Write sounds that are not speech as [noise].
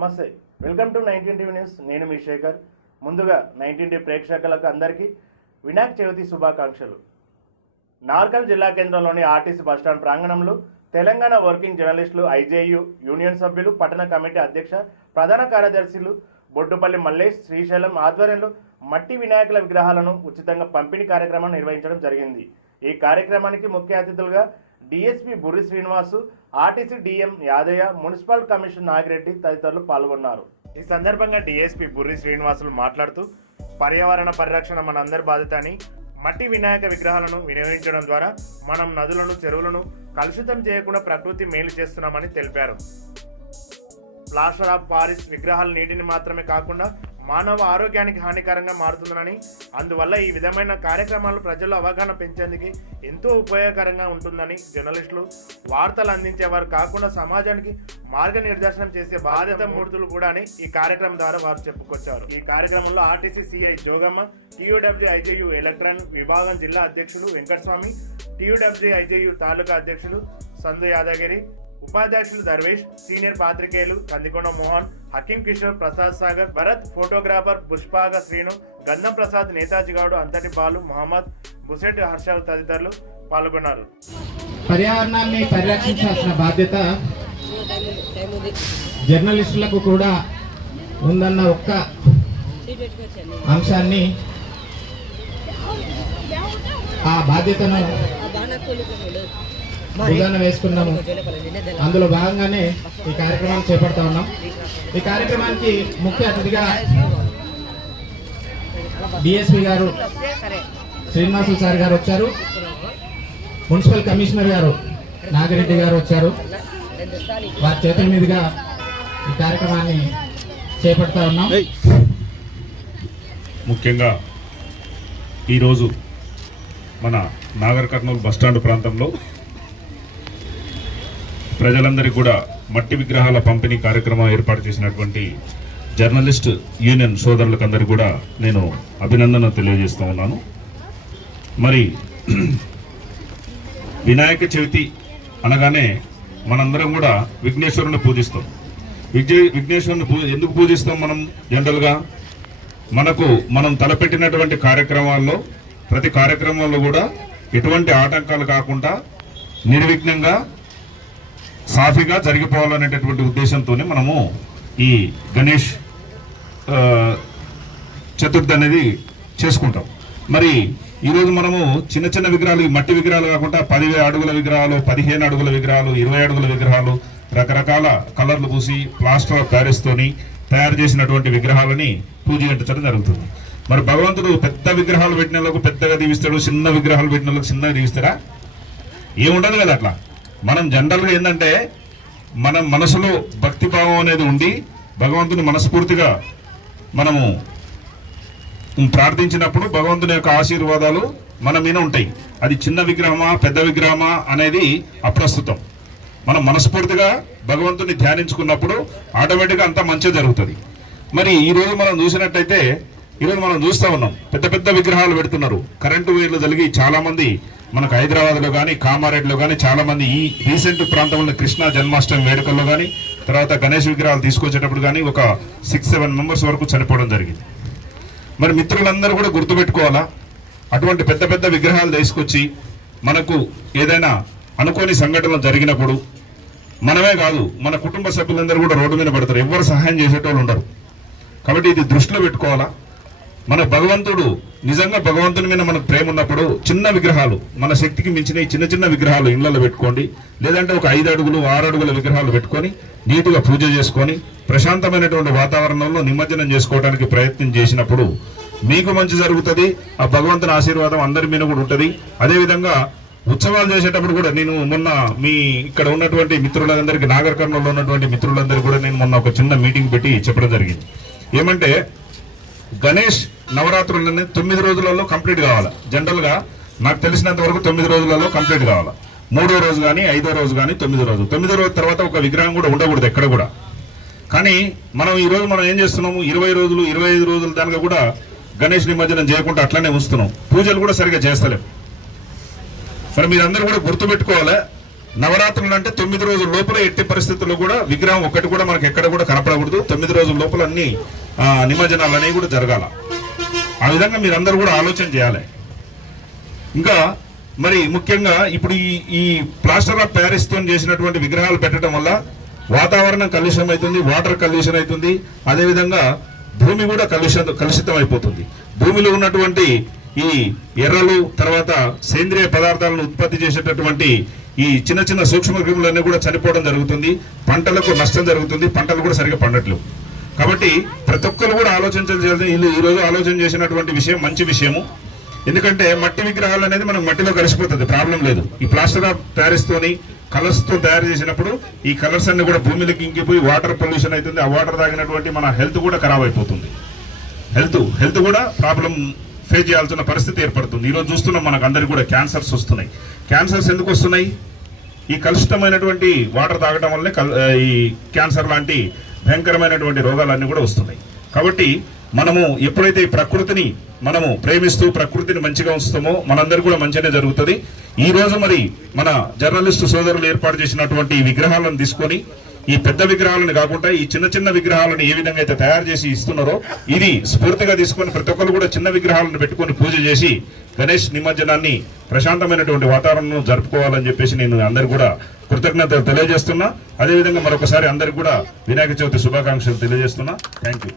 నమస్తే. Welcome to nineteen TV news. నేను మీ శేఖర్. ముందుగా నైన్టీన్ టీవీ ప్రేక్షకులకు అందరికీ వినాయక చవితి శుభాకాంక్షలు. నార్కల్ జిల్లా కేంద్రంలోని ఆర్టీసీ బస్టాండ్ ప్రాంగణంలో తెలంగాణ వర్కింగ్ జర్నలిస్టులు ఐజేయు యూనియన్ సభ్యులు పట్టణ కమిటీ అధ్యక్ష ప్రధాన కార్యదర్శులు బొడ్డుపల్లి మల్లేష్ శ్రీశైలం ఆధ్వర్యంలో మట్టి వినాయకుల విగ్రహాలను ఉచితంగా పంపిణీ కార్యక్రమం నిర్వహించడం జరిగింది. ఈ కార్యక్రమానికి ముఖ్య అతిథులుగా DSP Burri Srinivasu RTC DM Yadaiah municipal commission Nagireddy తదితరులు పాల్గొన్నారు. ఈ సందర్భంగా డిఎస్పి బుర్రి శ్రీనివాసులు మాట్లాడుతూ పర్యావరణ పరిరక్షణ మనందరి బాధ్యత అని మట్టి వినాయక విగ్రహాలను వినియోగించడం ద్వారా మనం నదులను చెరువులను కలుషితం చేయకుండా ప్రకృతి మేలు చేస్తున్నామని తెలిపారు. ప్లాస్టర్ ఆఫ్ పారిస్ విగ్రహాల నీటిని మాత్రమే కాకుండా మానవ ఆరోగ్యానికి హానికరంగా మారుతుందని అందువల్ల ఈ విధమైన కార్యక్రమాలు ప్రజల్లో అవగాహన పెంచేందుకు ఎంతో ఉపయోగకరంగా ఉంటుందని జర్నలిస్టులు వార్తలు అందించేవారు కాకుండా సమాజానికి మార్గనిర్దేశనం చేసే బాధ్యత మూర్తులు కూడా అని ఈ కార్యక్రమం ద్వారా వారు చెప్పుకొచ్చారు. ఈ కార్యక్రమంలో RTC CI Jogamma TUW IJU electronic విభాగం జిల్లా అధ్యక్షులు వెంకటస్వామి టీయూడబ్ల్యూ ఐజేయు తాలూకా అధ్యక్షులు సందు యాదగిరి ఉపాధ్యక్షులు దర్వేష్ సీనియర్ పాత్రికేయులు కందికొండ మోహన్ హకీం కిషోర్ ప్రసాద్ సాగర్ భరత్ ఫోటోగ్రాఫర్ పుష్పాగ శ్రీను గంధం ప్రసాద్ నేతాజీ గౌడ్ అంతటి బాలు మహమ్మద్ బుసెట్ హర్ష తదితరులు పాల్గొన్నారు. పర్యావరణాన్ని పరిరక్షించాల్సిన బాధ్యత జర్నలిస్టులకు కూడా ఉందన్న ఒక్క అంశాన్ని ఆ బాధ్యతను భుజాన వేసుకున్నాము అందులో భాగంగానే ఈ కార్యక్రమాన్ని చేపడతా ఉన్నాం. ఈ కార్యక్రమానికి ముఖ్య అతిథిగా డిఎస్పి గారు శ్రీనివాసు సార్ గారు వచ్చారు. మున్సిపల్ కమిషనర్ గారు నాగిరెడ్డి గారు వచ్చారు. వారి చేతుల మీదుగా ఈ కార్యక్రమాన్ని చేపడతా ఉన్నాం. ముఖ్యంగా ఈరోజు మన నాగర్ కర్నూలు బస్టాండ్ ప్రాంతంలో ప్రజలందరికీ కూడా మట్టి విగ్రహాల పంపిణీ కార్యక్రమం ఏర్పాటు చేసినటువంటి జర్నలిస్ట్ యూనియన్ సోదరులకు కూడా నేను అభినందన తెలియజేస్తూ ఉన్నాను. మరి [clears throat] వినాయక చవితి అనగానే మనందరం కూడా విఘ్నేశ్వరుని పూజిస్తాం. విజ్ఞ విఘ్నేశ్వరుని పూ ఎందుకు పూజిస్తాం మనం జనరల్గా? మనకు మనం తలపెట్టినటువంటి కార్యక్రమాల్లో ప్రతి కార్యక్రమంలో కూడా ఎటువంటి ఆటంకాలు కాకుండా నిర్విఘ్నంగా సాఫీగా జరిగిపోవాలనేటటువంటి ఉద్దేశంతోనే మనము ఈ గణేష్ చతుర్థి అనేది చేసుకుంటాం. మరి ఈరోజు మనము చిన్న చిన్న విగ్రహాలు ఈ మట్టి విగ్రహాలు కాకుండా పది అడుగుల విగ్రహాలు పదిహేను అడుగుల విగ్రహాలు ఇరవై అడుగుల విగ్రహాలు రకరకాల కలర్లు పూసి ప్లాస్టర్ ఆఫ్ ప్యారిస్తోని తయారు చేసినటువంటి విగ్రహాలని పూజించడం జరుగుతుంది. మరి భగవంతుడు పెద్ద విగ్రహాలు పెట్టిన పెద్దగా దీవిస్తాడు చిన్న విగ్రహాలు పెట్టిన చిన్నగా దీవిస్తారా ఏముండదు కదా అట్లా. మనం జనరల్గా ఏంటంటే మన మనసులో భక్తి భావం అనేది ఉండి భగవంతుని మనస్ఫూర్తిగా మనము ప్రార్థించినప్పుడు భగవంతుని యొక్క ఆశీర్వాదాలు మన మీద ఉంటాయి. అది చిన్న విగ్రహమా పెద్ద విగ్రహమా అనేది అప్రస్తుతం. మనం మనస్ఫూర్తిగా భగవంతుని ధ్యానించుకున్నప్పుడు ఆటోమేటిక్గా అంతా మంచిగా జరుగుతుంది. మరి ఈరోజు మనం చూసినట్టయితే ఈరోజు మనం చూస్తా ఉన్నాం. పెద్ద పెద్ద విగ్రహాలు పెడుతున్నారు. కరెంటు వేర్లు తొలగి చాలామంది మనకు హైదరాబాద్లో కానీ కామారెడ్డిలో కానీ చాలామంది ఈ రీసెంట్ ప్రాంతంలో కృష్ణా జన్మాష్టమి వేడుకల్లో కానీ తర్వాత గణేష్ విగ్రహాలు తీసుకొచ్చేటప్పుడు కానీ ఒక సిక్స్ సెవెన్ మెంబర్స్ వరకు చనిపోవడం జరిగింది. మరి మిత్రులందరూ కూడా గుర్తుపెట్టుకోవాలా? అటువంటి పెద్ద పెద్ద విగ్రహాలు తీసుకొచ్చి మనకు ఏదైనా అనుకోని సంఘటనలు జరిగినప్పుడు మనమే కాదు మన కుటుంబ సభ్యులందరూ కూడా రోడ్డు మీద పడతారు. ఎవరు సహాయం చేసేటోళ్ళు ఉండరు. కాబట్టి ఇది దృష్టిలో పెట్టుకోవాలా? మన భగవంతుడు నిజంగా భగవంతుని మీద మనకు ప్రేమ ఉన్నప్పుడు చిన్న విగ్రహాలు మన శక్తికి మించిన చిన్న చిన్న విగ్రహాలు ఇళ్ళలో పెట్టుకోండి. లేదంటే ఒక ఐదు అడుగులు ఆరు అడుగుల విగ్రహాలు పెట్టుకొని నీటుగా పూజ చేసుకొని ప్రశాంతమైనటువంటి వాతావరణంలో నిమజ్జనం చేసుకోవడానికి ప్రయత్నం చేసినప్పుడు మీకు మంచి జరుగుతుంది ఆ భగవంతుని ఆశీర్వాదం అందరి మీద కూడా ఉంటుంది. అదేవిధంగా ఉత్సవాలు చేసేటప్పుడు కూడా నేను మొన్న మీ ఇక్కడ ఉన్నటువంటి మిత్రులందరికీ నాగర్ కర్నూలులో ఉన్నటువంటి మిత్రులందరికీ కూడా నేను మొన్న ఒక చిన్న మీటింగ్ పెట్టి చెప్పడం జరిగింది. ఏమంటే గణేష్ నవరాత్రులన్నీ తొమ్మిది రోజులలో కంప్లీట్ కావాలి. జనరల్గా నాకు తెలిసినంత వరకు తొమ్మిది రోజులలో కంప్లీట్ కావాలి. మూడో రోజు కానీ ఐదో రోజు కానీ తొమ్మిదో రోజు తొమ్మిదో రోజు తర్వాత ఒక విగ్రహం కూడా ఉండకూడదు ఎక్కడ కూడా. కానీ మనం ఈరోజు మనం ఏం చేస్తున్నాము? ఇరవై రోజులు ఇరవై ఐదు రోజుల దానిగా కూడా గణేష్ నిమజ్జనం చేయకుండా అట్లనే ఉంచుతున్నాం. పూజలు కూడా సరిగా చేస్తలేం. మరి మీరందరూ కూడా గుర్తుపెట్టుకోవాలి నవరాత్రులు అంటే తొమ్మిది రోజుల లోపల ఎట్టి పరిస్థితుల్లో కూడా విగ్రహం ఒక్కటి కూడా మనకి ఎక్కడ కూడా కనపడకూడదు. తొమ్మిది రోజుల లోపల అన్ని ఆ, నిమజ్జనాలు అనేవి కూడా జరగాల. ఆ విధంగా మీరందరూ కూడా ఆలోచన చేయాలి. ఇంకా మరి ముఖ్యంగా ఇప్పుడు ఈ ఈ ప్లాస్టర్ ఆఫ్ ప్యారిస్తో చేసినటువంటి విగ్రహాలు పెట్టడం వల్ల వాతావరణం కలుషితం అవుతుంది వాటర్ కలుషితం అవుతుంది. అదేవిధంగా భూమి కూడా కలుషిత కలుషితం అయిపోతుంది. భూమిలో ఉన్నటువంటి ఈ ఎర్రలు తర్వాత సేంద్రియ పదార్థాలను ఉత్పత్తి చేసేటటువంటి ఈ చిన్న చిన్న సూక్ష్మ క్రిములన్నీ కూడా చనిపోవడం జరుగుతుంది. పంటలకు నష్టం జరుగుతుంది. పంటలు కూడా సరిగా పండట్లేవు. కాబట్టి ప్రతి ఒక్కరు కూడా ఆలోచించాల్సి వీళ్ళు ఈ రోజు ఆలోచన చేసినటువంటి విషయం మంచి విషయము. ఎందుకంటే మట్టి విగ్రహాలు అనేది మనకు మట్టిలో కలిసిపోతుంది. ప్రాబ్లం లేదు. ఈ ప్లాస్టర్ ఆఫ్ ప్యారిస్తోని కలర్స్తో తయారు చేసినప్పుడు ఈ కలర్స్ అన్ని కూడా భూమిలోకి ఇంకిపోయి వాటర్ పొల్యూషన్ అవుతుంది. ఆ వాటర్ తాగినటువంటి మన హెల్త్ కూడా ఖరాబ్ అయిపోతుంది. హెల్త్ హెల్త్ కూడా ప్రాబ్లం ఫేస్ చేయాల్సిన పరిస్థితి ఏర్పడుతుంది. ఈరోజు చూస్తున్నాం మనకు అందరికి కూడా క్యాన్సర్స్ వస్తున్నాయి. క్యాన్సర్స్ ఎందుకు వస్తున్నాయి? ఈ కలుషితమైనటువంటి వాటర్ తాగడం వల్లే కల్- ఈ క్యాన్సర్ లాంటి భయంకరమైనటువంటి రోగాలన్నీ కూడా వస్తున్నాయి. కాబట్టి మనము ఎప్పుడైతే ప్రకృతిని మనము ప్రేమిస్తూ ప్రకృతిని మంచిగా ఉంచుతామో మనందరికీ కూడా మంచిగానే జరుగుతుంది. ఈ రోజు మరి మన జర్నలిస్టు సోదరులు ఏర్పాటు చేసినటువంటి విగ్రహాలను తీసుకొని ఈ పెద్ద విగ్రహాలను కాకుండా ఈ చిన్న చిన్న విగ్రహాలను ఏ విధంగా అయితే తయారు చేసి ఇస్తున్నారో ఇది స్ఫూర్తిగా తీసుకొని ప్రతి ఒక్కరు కూడా చిన్న విగ్రహాలను పెట్టుకొని పూజ చేసి గణేష్ నిమజ్జనాన్ని ప్రశాంతమైనటువంటి వాతావరణం జరుపుకోవాలని చెప్పేసి నేను అందరు కూడా కృతజ్ఞతలు తెలియజేస్తున్నా. అదేవిధంగా మరొకసారి అందరికి కూడా వినాయక చవితి శుభాకాంక్షలు తెలియజేస్తున్నా. Thank you